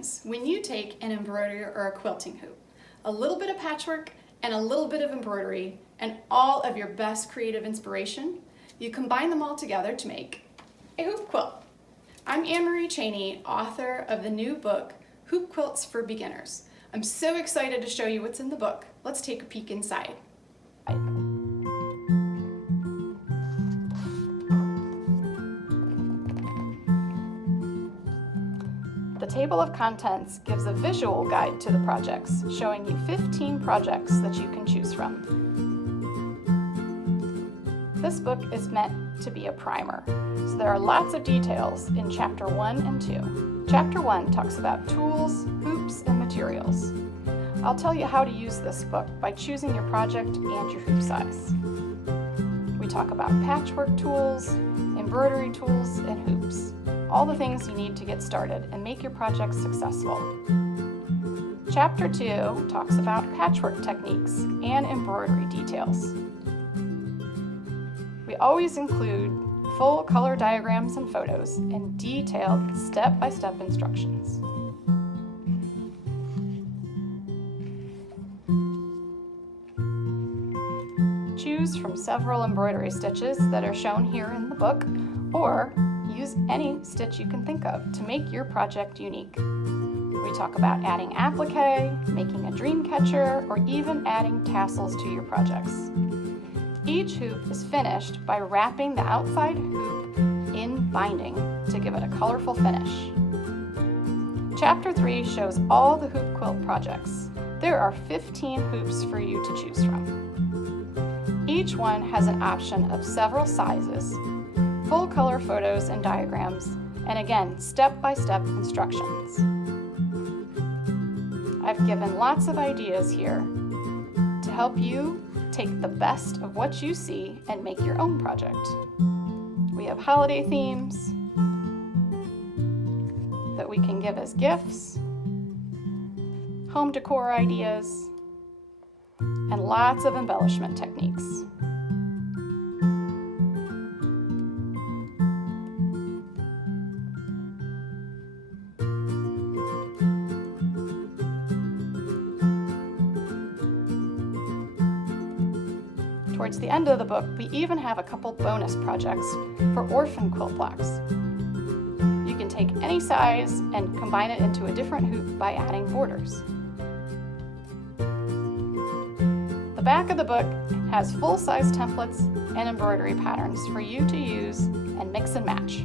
happens when you take an embroidery or a quilting hoop, a little bit of patchwork and a little bit of embroidery, and all of your best creative inspiration. You combine them all together to make a hoop quilt. I'm AnneMarie Chany, author of the new book, Hoop Quilts for Beginners. I'm so excited to show you what's in the book. Let's take a peek inside. The table of contents gives a visual guide to the projects, showing you 15 projects that you can choose from. This book is meant to be a primer, so there are lots of details in Chapter 1 and 2. Chapter 1 talks about tools, hoops, and materials. I'll tell you how to use this book by choosing your project and your hoop size. We talk about patchwork tools, embroidery tools, and hoops. All the things you need to get started and make your project successful. Chapter 2 talks about patchwork techniques and embroidery details. We always include full color diagrams and photos and detailed step-by-step instructions. Choose from several embroidery stitches that are shown here in the book, or use any stitch you can think of to make your project unique. We talk about adding applique, making a dream catcher, or even adding tassels to your projects. Each hoop is finished by wrapping the outside hoop in binding to give it a colorful finish. Chapter 3 shows all the hoop quilt projects. There are 15 hoops for you to choose from. Each one has an option of several sizes, full color photos and diagrams, and again, step-by-step instructions. I've given lots of ideas here to help you take the best of what you see and make your own project. We have holiday themes that we can give as gifts, home decor ideas, and lots of embellishment techniques. Towards the end of the book, we even have a couple bonus projects for orphan quilt blocks. You can take any size and combine it into a different hoop by adding borders. The back of the book has full-size templates and embroidery patterns for you to use and mix and match.